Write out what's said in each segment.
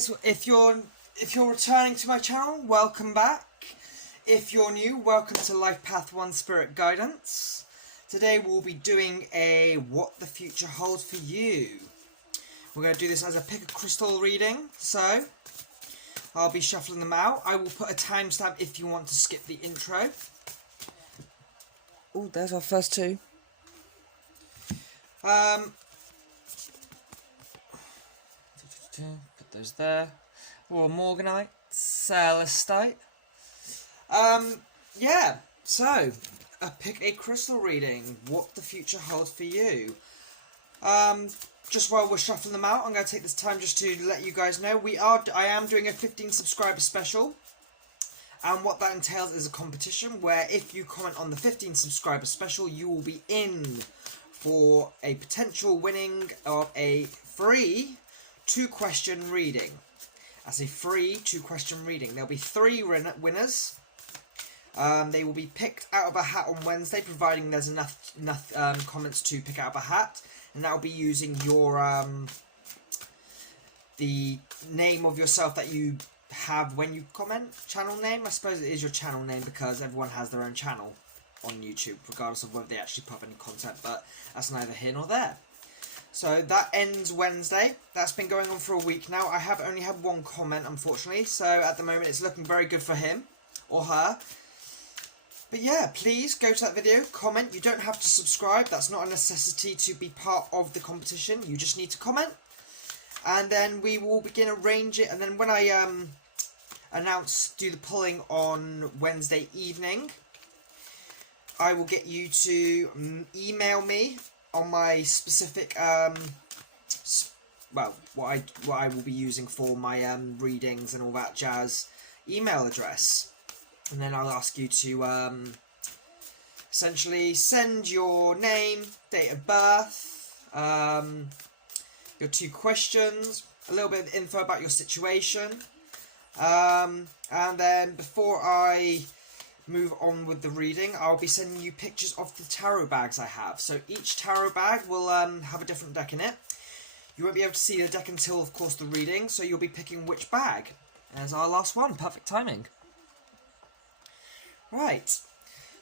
guys, if you're returning to my channel, welcome back. If you're new, welcome to Life Path 1 Spirit Guidance. Today we'll be doing a What the Future Holds for You. We're going to do this as a pick a crystal reading, so I'll be shuffling them out. I will put a timestamp if you want to skip the intro. Oh, there's our first two. Put those there. Morganite, Celestite. Yeah, so pick a crystal reading. What the future holds for you. Just while we're shuffling them out, I'm going to take this time just to let you guys know I am doing a 15 subscriber special. And what that entails is a competition where if you comment on the 15 subscriber special, you will be in for a potential winning of a free 2-question reading. That's a free 2-question reading. There'll be 3 winners. They will be picked out of a hat on Wednesday, providing there's enough comments to pick out of a hat. And that will be using your the name of yourself that you have when you comment. Channel name, I suppose it is your channel name because everyone has their own channel on YouTube, regardless of whether they actually put up any content, but that's neither here nor there. So that ends Wednesday. That's been going on for a week now. I have only had 1 comment, unfortunately, so at the moment it's looking very good for him or her. But yeah, please go to that video, comment. You don't have to subscribe. That's not a necessity to be part of the competition. You just need to comment. And then we will begin arrange it. And then when I do the polling on Wednesday evening, I will get you to email me on my specific, what I will be using for my readings and all that jazz email address. And then I'll ask you to essentially send your name, date of birth, your 2 questions, a little bit of info about your situation. And then before I move on with the reading, I'll be sending you pictures of the tarot bags I have. So each tarot bag will have a different deck in it. You won't be able to see the deck until, of course, the reading, so you'll be picking which bag. As our last one, perfect timing. Right,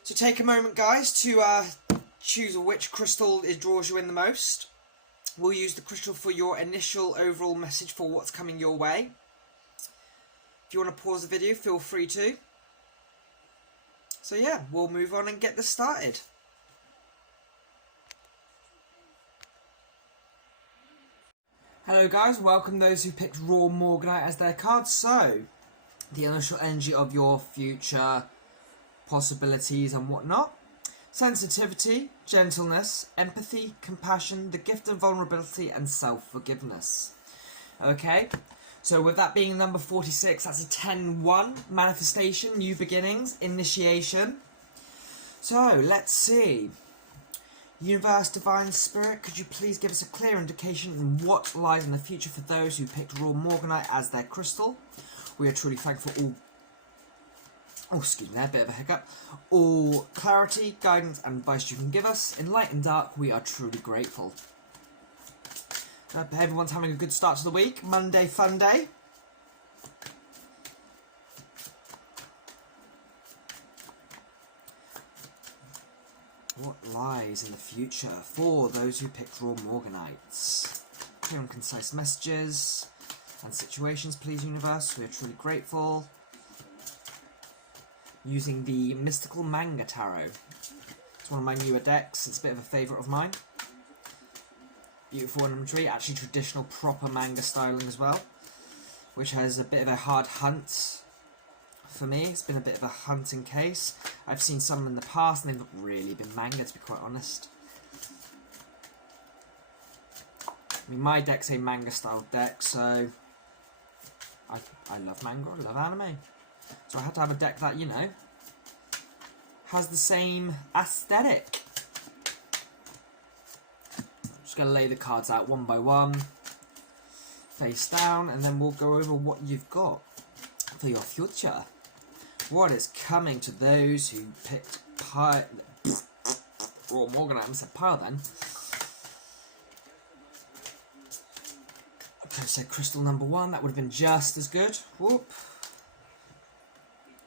so take a moment, guys, to choose which crystal draws you in the most. We'll use the crystal for your initial overall message for what's coming your way. If you want to pause the video, feel free to. So yeah, we'll move on and get this started. Hello guys, welcome those who picked Raw Morganite as their card. So, the initial energy of your future possibilities and whatnot. Sensitivity, gentleness, empathy, compassion, the gift of vulnerability, and self-forgiveness. Okay, so with that being number 46, that's a 10-1, manifestation, new beginnings, initiation. So, let's see. Universe, Divine Spirit, could you please give us a clear indication on what lies in the future for those who picked Raw Morganite as their crystal? We are truly thankful for all... Oh, excuse me, a bit of a hiccup. All clarity, guidance, and advice you can give us. In light and dark, we are truly grateful. Hope everyone's having a good start to the week. Monday, fun day. What lies in the future for those who picked Raw Morganites? Clear and concise messages and situations, please, Universe. We are truly grateful. Using the Mystical Manga Tarot. It's one of my newer decks. It's a bit of a favourite of mine. Beautiful imagery. Actually traditional proper manga styling as well. Which has a bit of a hard hunt for me. It's been a bit of a hunting case. I've seen some in the past and they've not really been manga, to be quite honest. I mean, my deck's a manga style deck, so I love manga, I love anime. So I had to have a deck that, you know, has the same aesthetic. Just going to lay the cards out one by one, face down, and then we'll go over what you've got for your future. What is coming to those who picked Raw Morganite? I said pile then. Could have said crystal number 1. That would have been just as good. Whoop.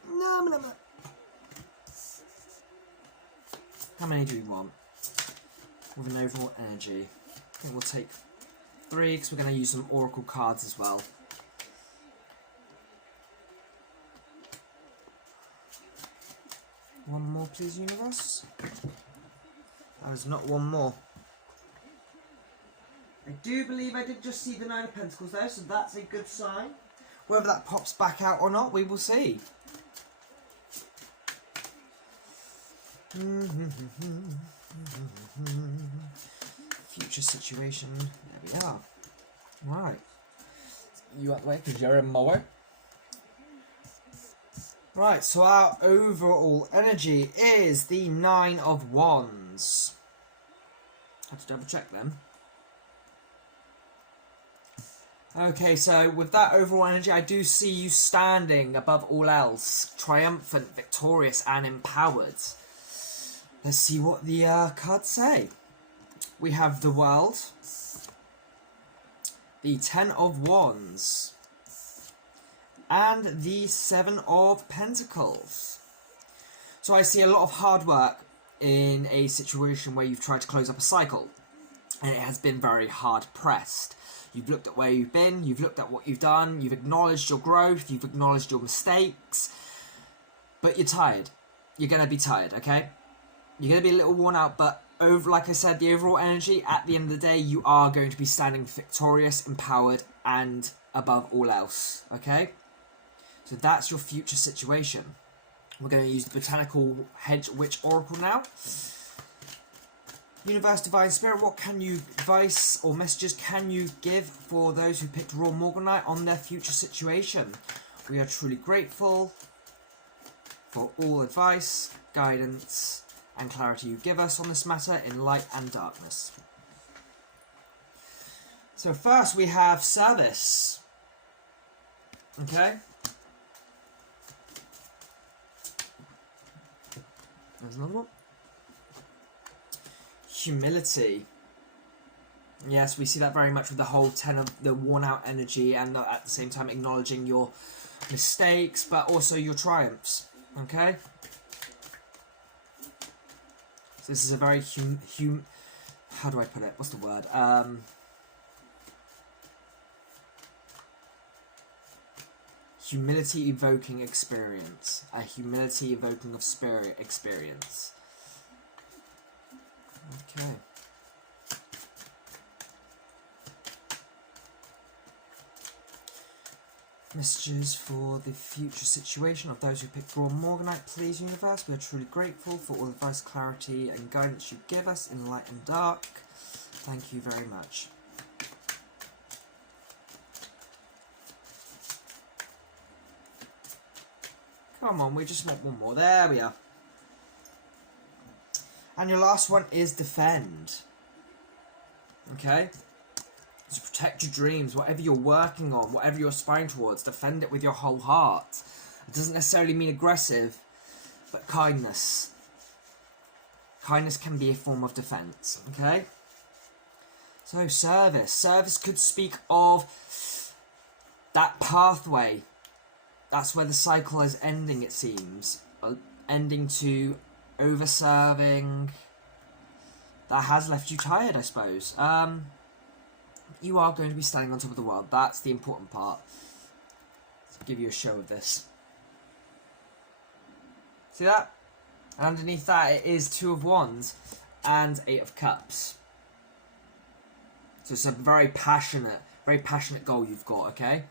No. How many do we want? With an overall energy. I think we'll take 3 because we're going to use some oracle cards as well. One more, please, universe. That is not one more. I do believe I did just see the 9 of Pentacles there, so that's a good sign. Whether that pops back out or not, we will see. Future situation. There we are. Right. You out the way because you're in my way. Right, so our overall energy is the 9 of Wands. I have to double check them. Okay, so with that overall energy, I do see you standing above all else, triumphant, victorious, and empowered. Let's see what the cards say. We have the World, the 10 of Wands, and the 7 of Pentacles. So I see a lot of hard work in a situation where you've tried to close up a cycle, and it has been very hard pressed. You've looked at where you've been, you've looked at what you've done, you've acknowledged your growth, you've acknowledged your mistakes, but you're tired. You're going to be tired, okay? You're going to be a little worn out, but like I said, the overall energy, at the end of the day, you are going to be standing victorious, empowered, and above all else, okay? So that's your future situation. We're going to use the Botanical Hedge Witch Oracle now. Universe, Divine Spirit, what can you, advice or messages can you give for those who picked Raw Morganite on their future situation? We are truly grateful for all advice, guidance, and clarity you give us on this matter in light and darkness. So first we have service. Okay. There's another one. Humility. Yes, we see that very much with the whole 10 of the worn out energy, and at the same time acknowledging your mistakes but also your triumphs. Okay, so this is a very how do I put it, what's the word, humility evoking experience, a humility evoking of spirit experience. Okay. Messages for the future situation of those who picked Raw Morganite, please, Universe. We are truly grateful for all advice, clarity, and guidance you give us in light and dark. Thank you very much. Come on, we just want one more. There we are. And your last one is defend. Okay? To protect your dreams, whatever you're working on, whatever you're aspiring towards, defend it with your whole heart. It doesn't necessarily mean aggressive, but kindness. Kindness can be a form of defense, okay? So service. Service could speak of that pathway. That's where the cycle is ending, it seems. Ending to over-serving. That has left you tired, I suppose. You are going to be standing on top of the world. That's the important part. Let's give you a show of this. See that? And underneath that it is 2 of Wands and 8 of Cups. So it's a very passionate goal you've got, okay?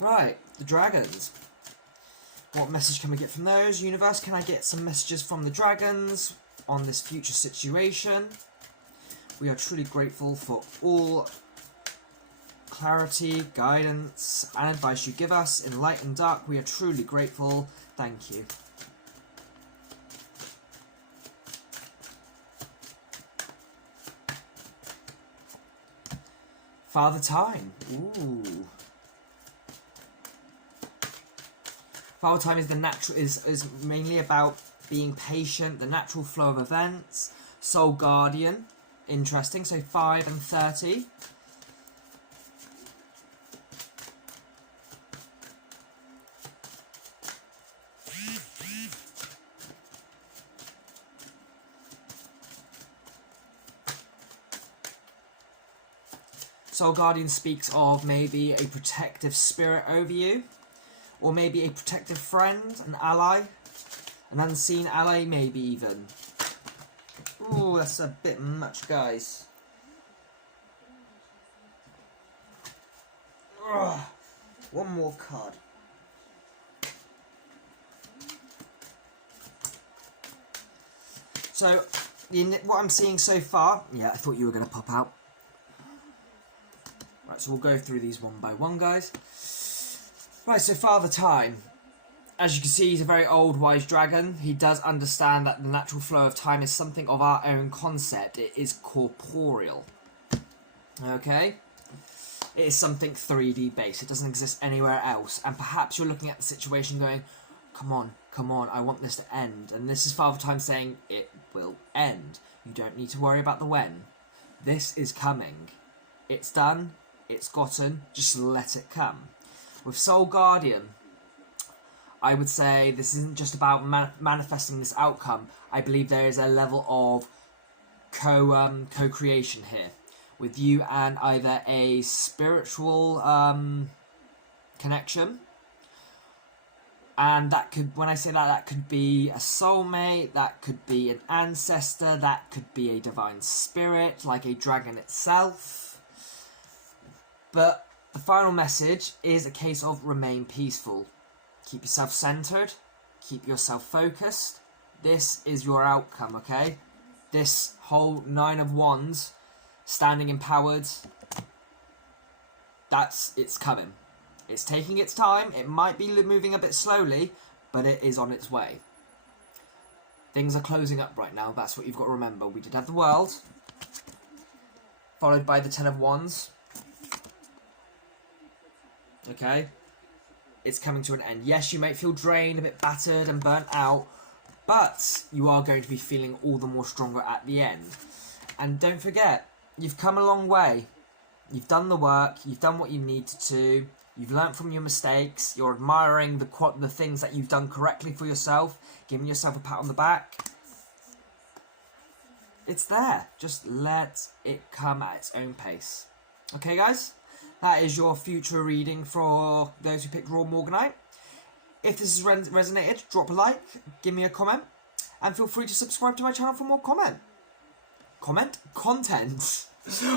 Right, the dragons. What message can we get from those? Universe, can I get some messages from the dragons on this future situation? We are truly grateful for all clarity, guidance, and advice you give us in light and dark. We are truly grateful. Thank you. Father Time. Ooh. Father Time is the natural is mainly about being patient, the natural flow of events. Soul Guardian interesting. So 5 and 30. Soul Guardian speaks of maybe a protective spirit over you, or maybe a protective friend, an ally, an unseen ally, maybe even. Ooh, that's a bit much, guys. Ugh. One more card. So, what I'm seeing so far... Yeah, I thought you were going to pop out. Right, so we'll go through these one by one, guys. Right, so Father Time. As you can see, he's a very old, wise dragon. He does understand that the natural flow of time is something of our own concept. It is corporeal. Okay? It is something 3D based. It doesn't exist anywhere else. And perhaps you're looking at the situation going, come on, I want this to end. And this is Father Time saying, it will end. You don't need to worry about the when. This is coming. It's done. It's gotten. Just let it come. With Soul Guardian, I would say this isn't just about manifesting this outcome. I believe there is a level of co-creation here with you and either a spiritual connection, and that could, when I say that, that could be a soulmate, that could be an ancestor, that could be a divine spirit, like a dragon itself. But the final message is a case of remain peaceful. Keep yourself centered. Keep yourself focused. This is your outcome, okay? This whole 9 of Wands, standing empowered, it's coming. It's taking its time. It might be moving a bit slowly, but it is on its way. Things are closing up right now. That's what you've got to remember. We did have the World, followed by the 10 of Wands. Okay? It's coming to an end. Yes, you might feel drained, a bit battered and burnt out, but you are going to be feeling all the more stronger at the end. And don't forget, you've come a long way. You've done the work. You've done what you needed to. You've learnt from your mistakes. You're admiring the things that you've done correctly for yourself, giving yourself a pat on the back. It's there. Just let it come at its own pace. Okay, guys? That is your future reading for those who picked Raw Morganite. If this has resonated, drop a like, give me a comment, and feel free to subscribe to my channel for more content.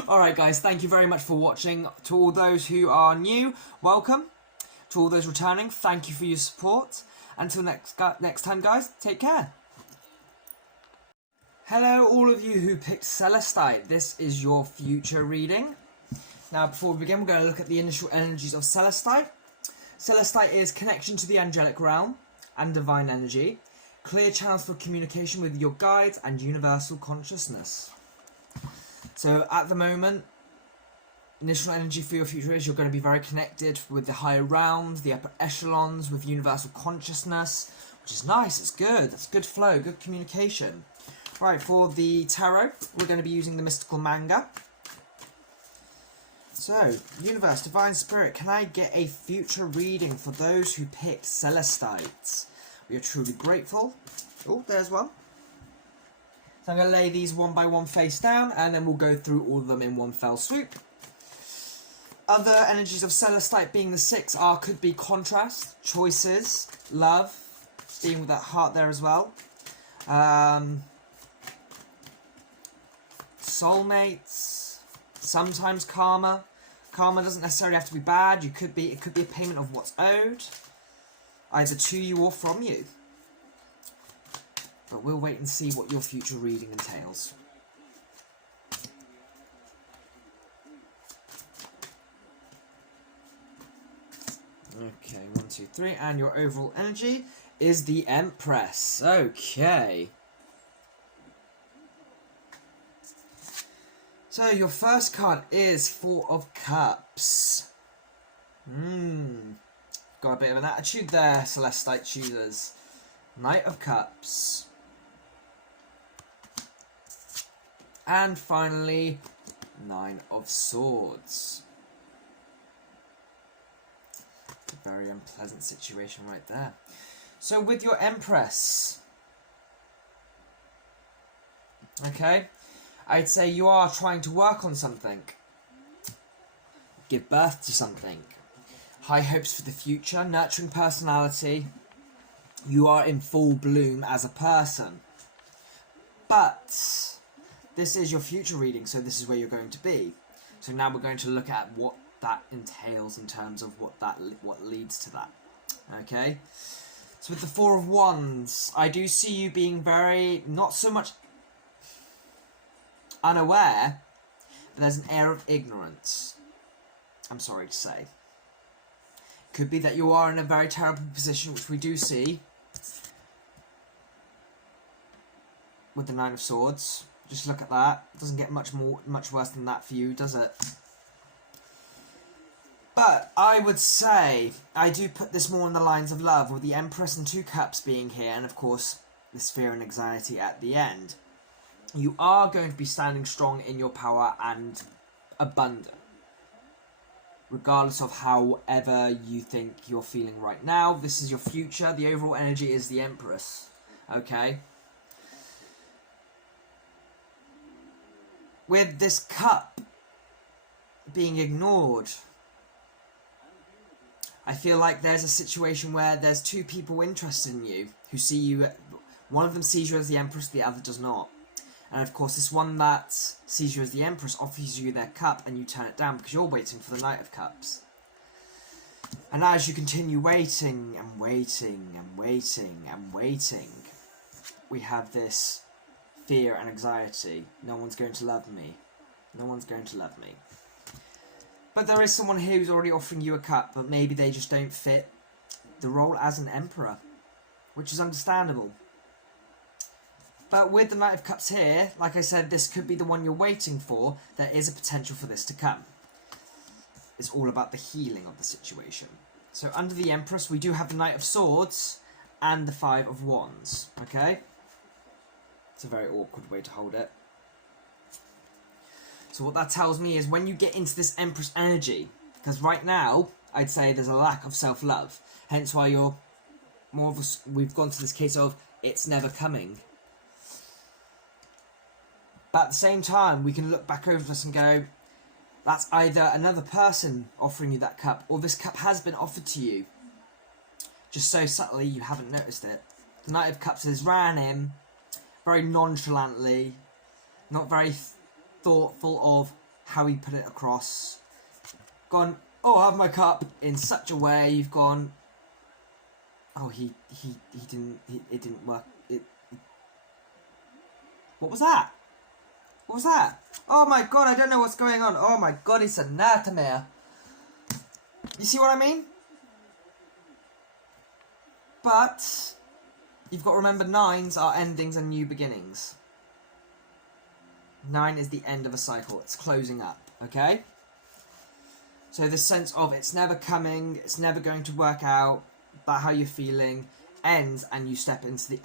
Alright guys, thank you very much for watching. To all those who are new, welcome. To all those returning, thank you for your support. Until next time guys, take care. Hello all of you who picked Celestite. This is your future reading. Now, before we begin, we're going to look at the initial energies of Celestite. Celestite is connection to the angelic realm and divine energy, clear channels for communication with your guides and universal consciousness. So, at the moment, initial energy for your future is you're going to be very connected with the higher realms, the upper echelons, with universal consciousness, which is nice, it's good, it's good flow, good communication. Right, for the tarot, we're going to be using the Mystical Manga. So, Universe, Divine Spirit, can I get a future reading for those who picked Celestite? We are truly grateful. Oh, there's one. So I'm going to lay these one by one face down, and then we'll go through all of them in one fell swoop. Other energies of Celestite being the 6 could be contrast, choices, love, being with that heart there as well. Soulmates, sometimes karma. Karma doesn't necessarily have to be bad. It could be a payment of what's owed, either to you or from you. But we'll wait and see what your future reading entails. Okay, 1, 2, 3, and your overall energy is the Empress. Okay. So, your first card is 4 of Cups. Got a bit of an attitude there, Celestite choosers. Knight of Cups. And finally, 9 of Swords. A very unpleasant situation right there. So with your Empress, okay, I'd say you are trying to work on something. Give birth to something. High hopes for the future, nurturing personality. You are in full bloom as a person. But this is your future reading, so this is where you're going to be. So now we're going to look at what that entails in terms of what leads to that. Okay? So with the Four of Wands, I do see you being very, not so much unaware, but there's an air of ignorance. I'm sorry to say. Could be that you are in a very terrible position, which we do see with the Nine of Swords. Just look at that. It doesn't get much worse than that for you, does it? But I would say I do put this more on the lines of love, with the Empress and 2 Cups being here, and of course this fear and anxiety at the end. You are going to be standing strong in your power and abundant, regardless of however you think you're feeling right now. This is your future. The overall energy is the Empress. Okay? With this cup being ignored, I feel like there's a situation where there's 2 people interested in you who see you. One of them sees you as the Empress, the other does not. And of course, this one that sees you as the Empress offers you their cup and you turn it down because you're waiting for the Knight of Cups. And as you continue waiting and waiting and waiting and waiting, we have this fear and anxiety. No one's going to love me. No one's going to love me. But there is someone here who's already offering you a cup, but maybe they just don't fit the role as an Emperor, which is understandable. But with the Knight of Cups here, like I said, this could be the one you're waiting for. There is a potential for this to come. It's all about the healing of the situation. So under the Empress, we do have the Knight of Swords and the 5 of Wands. Okay? It's a very awkward way to hold it. So what that tells me is when you get into this Empress energy, because right now, I'd say there's a lack of self-love. Hence why you're more of a, we've gone to this case of it's never coming. But at the same time, we can look back over this and go, that's either another person offering you that cup, or this cup has been offered to you. Just so subtly, you haven't noticed it. The Knight of Cups has ran in, very nonchalantly, not very thoughtful of how he put it across. Gone, oh, I have my cup, in such a way you've gone, oh, it didn't work. What was that? What was that? Oh my god, I don't know what's going on. Oh my god, it's a nightmare. You see what I mean? But you've got to remember 9s are endings and new beginnings. 9 is the end of a cycle. It's closing up, okay? So this sense of it's never coming, it's never going to work out, about how you're feeling, ends and you step into it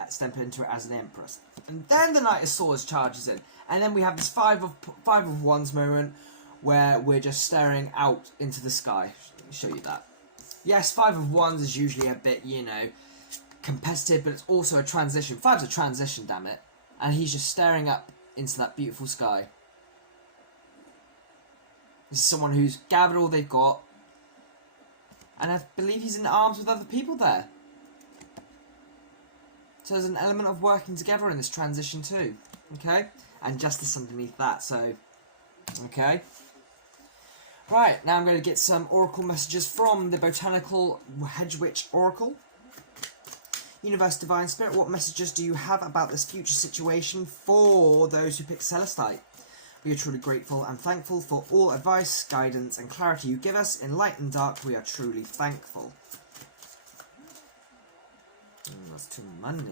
as an Empress. And then the Knight of Swords charges in. And then we have this 5 of Wands moment where we're just staring out into the sky. Let me show you that. Yes, 5 of Wands is usually a bit, you know, competitive, but it's also a transition. 5's a transition, damn it. And he's just staring up into that beautiful sky. This is someone who's gathered all they've got. And I believe he's in arms with other people there. So there's an element of working together in this transition too. Okay? And justice underneath that, so... Okay. Right, now I'm going to get some oracle messages from the Botanical Hedge Witch Oracle. Universe, Divine Spirit, what messages do you have about this future situation for those who pick Celestite? We are truly grateful and thankful for all advice, guidance and clarity you give us. In light and dark, we are truly thankful. That's too money.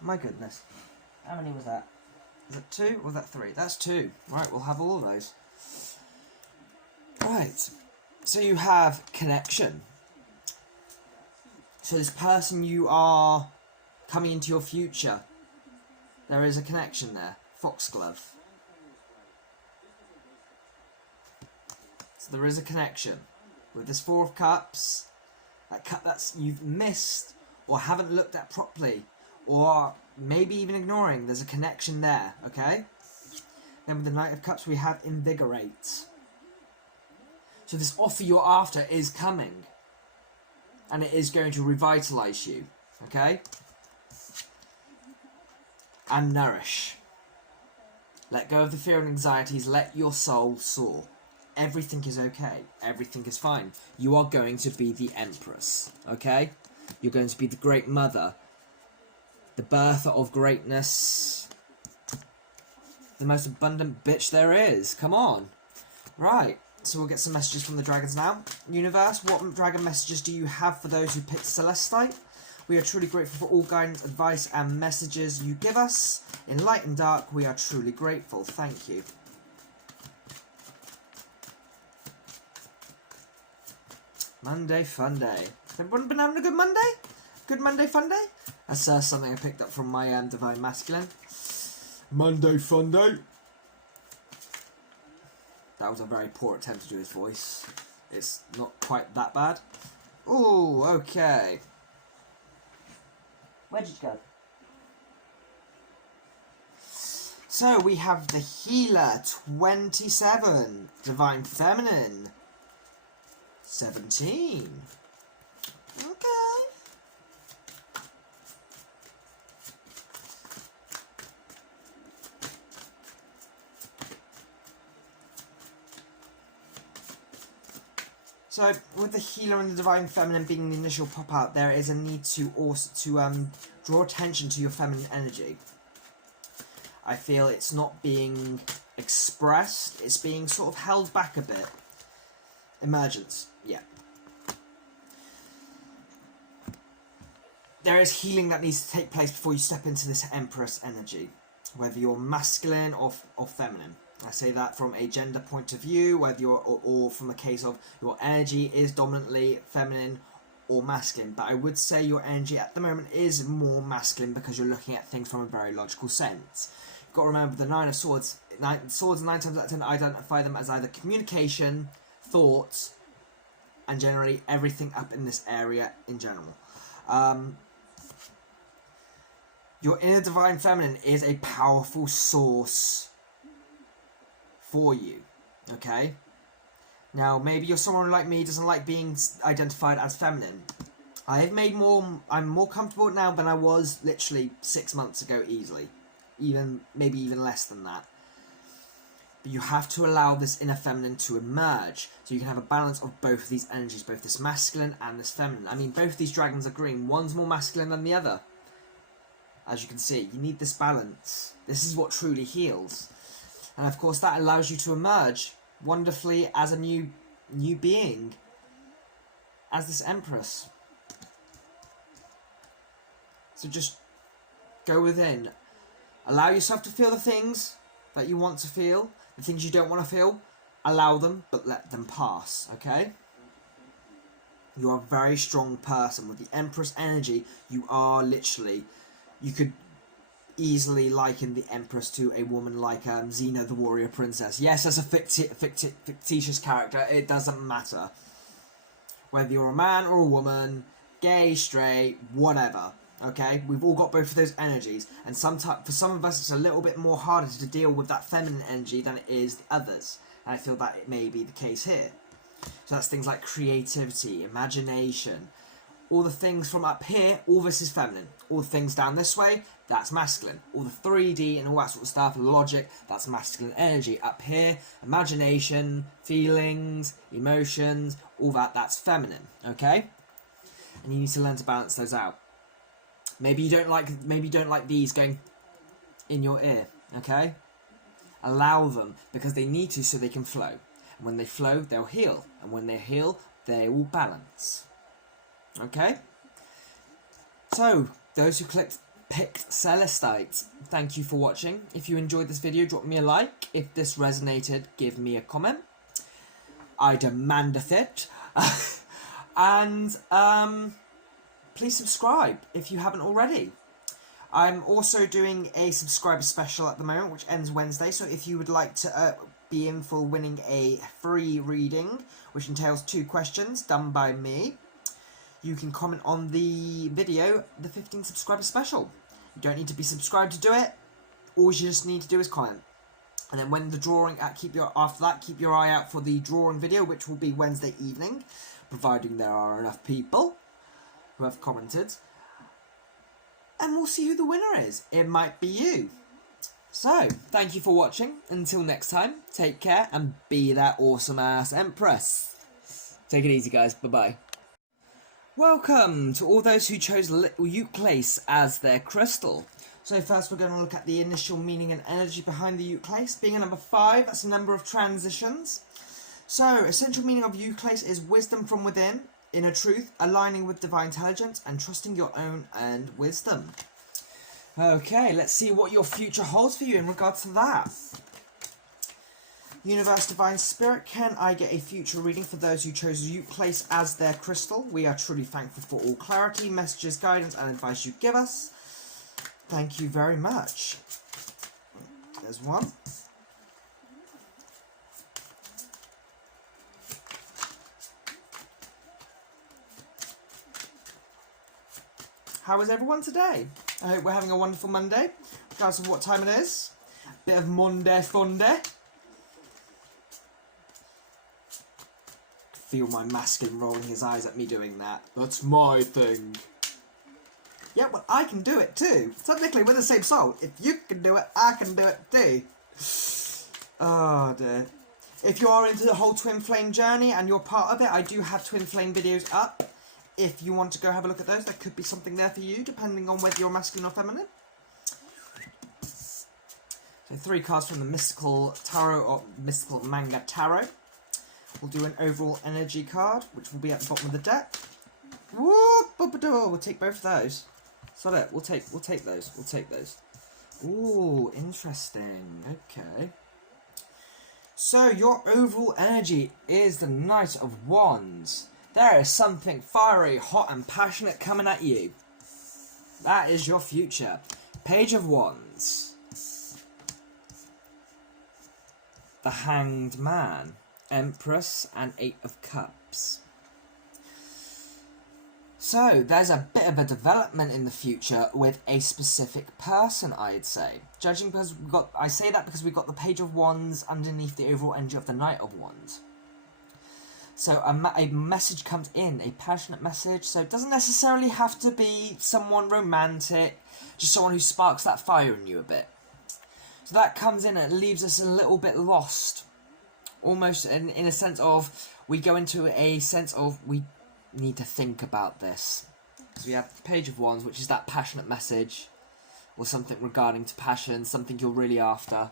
My goodness. How many was that? Is it 2 or was that 3? That's 2. Right, we'll have all of those. Right, so you have connection. So this person you are coming into your future, there is a connection there. Foxglove. So there is a connection. With this Four of Cups, that cup that's you've missed or haven't looked at properly, or maybe even ignoring, there's a connection there, okay? Then with the Knight of Cups we have Invigorate. So this offer you're after is coming. And it is going to revitalise you, okay? And Nourish. Let go of the fear and anxieties, let your soul soar. Everything is okay, everything is fine. You are going to be the Empress, okay? You're going to be the Great Mother. The birther of greatness. The most abundant bitch there is, come on. Right. So we'll get some messages from the dragons now. Universe, what dragon messages do you have for those who picked Celestite? We are truly grateful for all guidance, advice and messages you give us. In light and dark, we are truly grateful. Thank you. Monday Fun Day. Has everyone been having a good Monday? Good Monday Fun Day? That's something I picked up from my Divine Masculine. Monday Fun Day. That was a very poor attempt to do his voice. It's not quite that bad. Oh, okay. Where did you go? So we have the Healer, 27. Divine Feminine, 17. Okay. So, with the Healer and the Divine Feminine being the initial pop-out, there is a need to also draw attention to your feminine energy. I feel it's not being expressed, it's being sort of held back a bit. Emergence, yeah. There is healing that needs to take place before you step into this Empress energy, whether you're masculine or feminine. I say that from a gender point of view, whether you're or from a case of your energy is dominantly feminine or masculine. But I would say your energy at the moment is more masculine because you're looking at things from a very logical sense. You've got to remember the Nine of Swords. Swords 9 times out of 10 identify them as either communication, thoughts, and generally everything up in this area in general. Your inner Divine Feminine is a powerful source for you, okay? Now, maybe you're someone like me who doesn't like being identified as feminine. I'm more comfortable now than I was literally 6 months ago easily. Maybe even less than that. But you have to allow this inner feminine to emerge, so you can have a balance of both of these energies, both this masculine and this feminine. I mean, both these dragons are green. One's more masculine than the other. As you can see, you need this balance. This is what truly heals. And of course that allows you to emerge wonderfully as a new being. As this Empress. So just go within. Allow yourself to feel the things that you want to feel. The things you don't want to feel, allow them, but let them pass, okay? You're a very strong person. With the Empress energy, you are literally... You could easily liken the Empress to a woman like Xena the Warrior Princess. Yes, as a fictitious character, it doesn't matter. Whether you're a man or a woman, gay, straight, whatever. Okay, we've all got both of those energies, and for some of us it's a little bit more harder to deal with that feminine energy than it is the others, and I feel that it may be the case here. So that's things like creativity, imagination, all the things from up here, all this is feminine. All the things down this way, that's masculine. All the 3D and all that sort of stuff, logic, that's masculine energy. Up here, imagination, feelings, emotions, all that, that's feminine, okay? And you need to learn to balance those out. Maybe you don't like these going in your ear, okay? Allow them, because they need to so they can flow. And when they flow, they'll heal. And when they heal, they will balance. Okay? So, those who picked Celestite, thank you for watching. If you enjoyed this video, drop me a like. If this resonated, give me a comment. I demandeth it. And please subscribe if you haven't already. I'm also doing a subscriber special at the moment, which ends Wednesday. So if you would like to be in for winning a free reading, which entails 2 questions done by me, you can comment on the video, the 15 subscriber special. You don't need to be subscribed to do it. All you just need to do is comment. And then when the drawing, after that, keep your eye out for the drawing video, which will be Wednesday evening, providing there are enough people who have commented. And we'll see who the winner is. It might be you. So, thank you for watching. Until next time, take care and be that awesome ass Empress. Take it easy, guys. Bye-bye. Welcome to all those who chose Euclase as their crystal. So first we're going to look at the initial meaning and energy behind the Euclase. Being a number 5, that's a number of transitions. So, essential meaning of Euclase is wisdom from within, inner truth, aligning with divine intelligence, and trusting your own and wisdom. Okay, let's see what your future holds for you in regards to that. Universe, Divine Spirit, can I get a future reading for those who chose Euclase as their crystal? We are truly thankful for all clarity, messages, guidance, and advice you give us. Thank you very much. There's one. How is everyone today? I hope we're having a wonderful Monday, regardless of what time it is. Bit of Monday Funday. Feel my masculine rolling his eyes at me doing that. That's my thing. Yeah, well, I can do it too. Technically, we're the same soul. If you can do it, I can do it too. Oh dear. If you are into the whole twin flame journey and you're part of it, I do have twin flame videos up. If you want to go have a look at those, there could be something there for you, depending on whether you're masculine or feminine. So 3 cards from the Mystical Tarot or Mystical Manga Tarot. We'll do an overall energy card, which will be at the bottom of the deck. We'll take both of those. So that we'll take those. We'll take those. Ooh, interesting. Okay. So your overall energy is the Knight of Wands. There is something fiery, hot, and passionate coming at you. That is your future. Page of Wands. The Hanged Man. Empress and 8 of Cups. So, there's a bit of a development in the future with a specific person, I'd say. Judging because I say that because we've got the Page of Wands underneath the overall energy of the Knight of Wands. So, a message comes in, a passionate message. So, it doesn't necessarily have to be someone romantic, just someone who sparks that fire in you a bit. So, that comes in and it leaves us a little bit lost. Almost in a sense of, we go into a sense of, we need to think about this. So we have the Page of Wands, which is that passionate message, or something regarding to passion, something you're really after.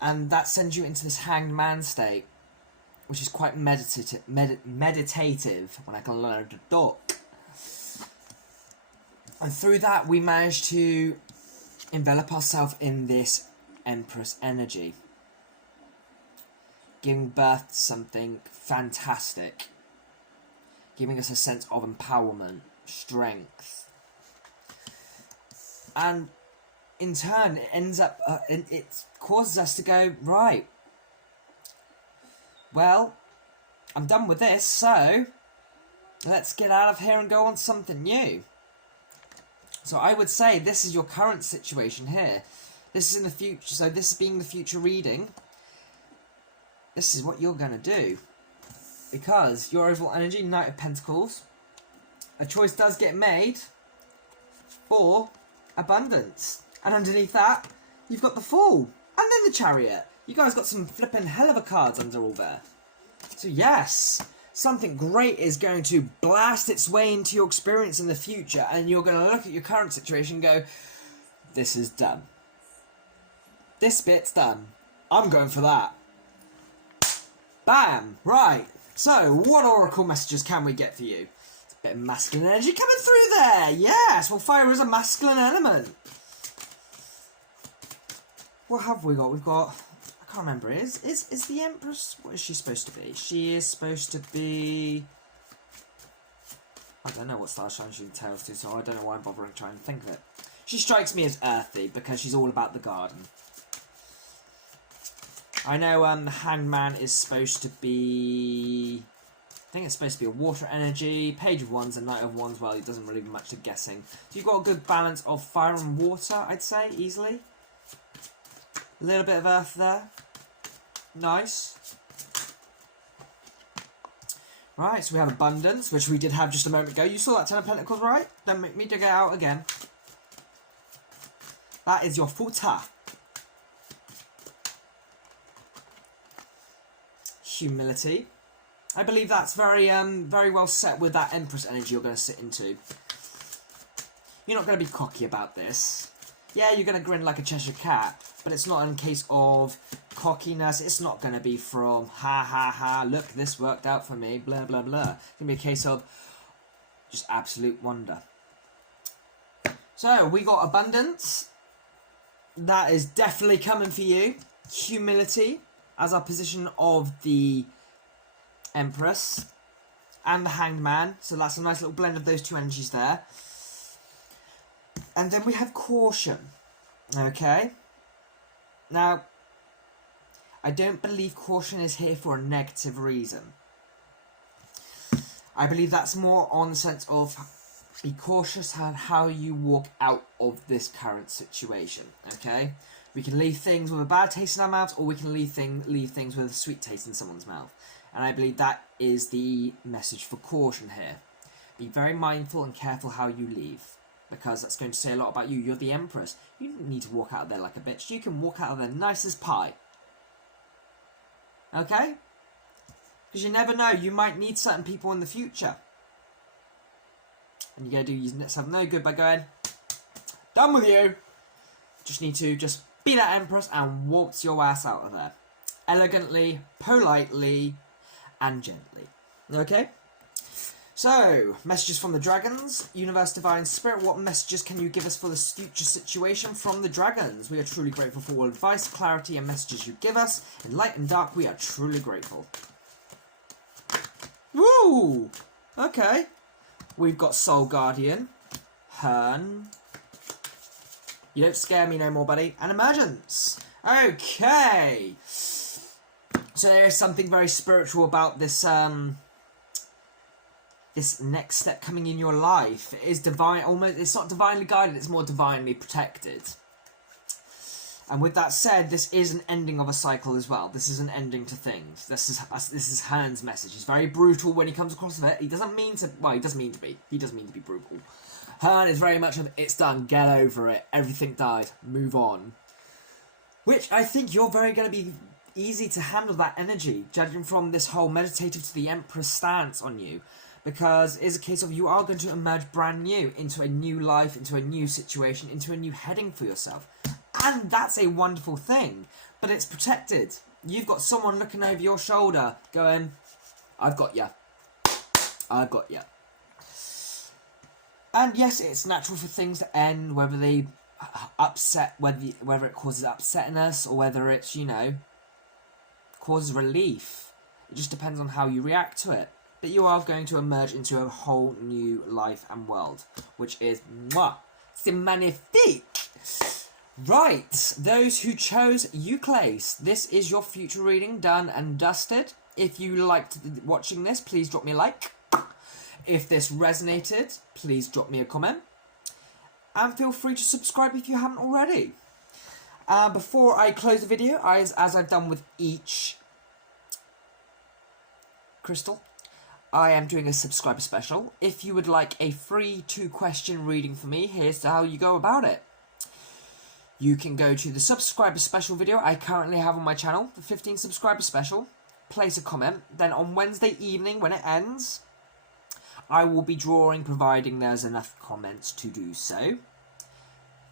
And that sends you into this Hanged Man state, which is quite meditative, when I can learn to talk. And through that, we manage to envelop ourselves in this Empress energy, giving birth to something fantastic, giving us a sense of empowerment, strength, and in turn it ends up, it causes us to go, right, well, I'm done with this, so let's get out of here and go on something new. So I would say this is your current situation here. This is in the future, so this being the future reading, this is what you're going to do. Because your overall energy, Knight of Pentacles, a choice does get made for abundance. And underneath that, you've got the Fool. And then the Chariot. You guys got some flipping hell of a cards under all there. So yes, something great is going to blast its way into your experience in the future. And you're going to look at your current situation and go, this is done. This bit's done. I'm going for that. Bam! Right. So, what oracle messages can we get for you? It's a bit of masculine energy coming through there. Yes! Well, fire is a masculine element. What have we got? We've got a can't remember. Is the Empress, what is she supposed to be? She is supposed to be, I don't know what star sign she entails to, so I don't know why I'm bothering trying to think of it. She strikes me as earthy because she's all about the garden. I know the Hangman is supposed to be, I think it's supposed to be a water energy, Page of Wands and Knight of Wands. Well, it doesn't really leave much to guessing. So you've got a good balance of fire and water, I'd say, easily. A little bit of earth there. Nice. Right, so we have abundance, which we did have just a moment ago. You saw that Ten of Pentacles, right? Don't make me dig it out again. That is your futa. Humility. I believe that's very well set with that Empress energy you're going to sit into. You're not going to be cocky about this. Yeah, you're going to grin like a Cheshire Cat, but it's not in case of cockiness. It's not going to be from, ha ha ha, look, this worked out for me, blah blah blah. It's going to be a case of just absolute wonder. So, we got abundance. That is definitely coming for you. Humility as our position of the Empress and the Hanged Man. So that's a nice little blend of those two energies there. And then we have caution. Okay. Now, I don't believe caution is here for a negative reason. I believe that's more on the sense of be cautious on how you walk out of this current situation. Okay. We can leave things with a bad taste in our mouths, or we can leave things with a sweet taste in someone's mouth. And I believe that is the message for caution here. Be very mindful and careful how you leave, because that's going to say a lot about you. You're the Empress. You don't need to walk out of there like a bitch. You can walk out of there nice as pie. Okay? Because you never know. You might need certain people in the future. And you're going to do yourself no good by going, done with you. Just need to just be that Empress and waltz your ass out of there. Elegantly, politely, and gently. Okay? So, messages from the dragons. Universe, Divine Spirit, what messages can you give us for this future situation from the dragons? We are truly grateful for all advice, clarity, and messages you give us. In light and dark, we are truly grateful. Woo! Okay. We've got Soul Guardian, Hearn. You don't scare me no more, buddy. And Emergence. Okay. So there is something very spiritual about this this next step coming in your life. It is divine, almost, it's not divinely guided, it's more divinely protected. And with that said, this is an ending of a cycle as well. This is an ending to things. This is Hearn's message. He's very brutal when he comes across with it. He doesn't mean to, well, he does mean to be. He does mean to be brutal. Hearn is very much of, it's done, get over it, everything died, move on. Which I think you're very going to be easy to handle that energy, judging from this whole meditative to the Empress stance on you. Because it is a case of you are going to emerge brand new into a new life, into a new situation, into a new heading for yourself. And that's a wonderful thing. But it's protected. You've got someone looking over your shoulder going, I've got ya. I've got ya. And yes, it's natural for things to end, whether they upset, whether it causes upsetness or whether it's, you know, causes relief. It just depends on how you react to it. But you are going to emerge into a whole new life and world, which is mwah, c'est magnifique. Right, those who chose Euclase, this is your future reading done and dusted. If you liked watching this, please drop me a like. If this resonated, please drop me a comment. And feel free to subscribe if you haven't already. Before I close the video, as I've done with each crystal, I am doing a subscriber special. If you would like a free 2-question reading for me, here's how you go about it. You can go to the subscriber special video I currently have on my channel, the 15 subscriber special, place a comment, then on Wednesday evening when it ends, I will be drawing, providing there's enough comments to do so,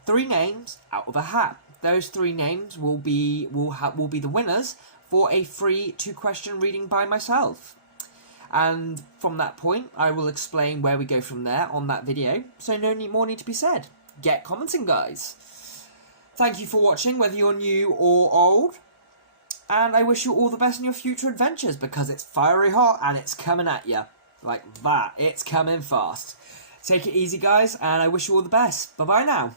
3 names out of a hat. Those 3 names will be the winners for a free 2-question reading by myself. And from that point, I will explain where we go from there on that video, so no more need to be said. Get commenting, guys. Thank you for watching, whether you're new or old. And I wish you all the best in your future adventures, because it's fiery hot and it's coming at you. Like that. It's coming fast. Take it easy, guys, and I wish you all the best. Bye-bye now.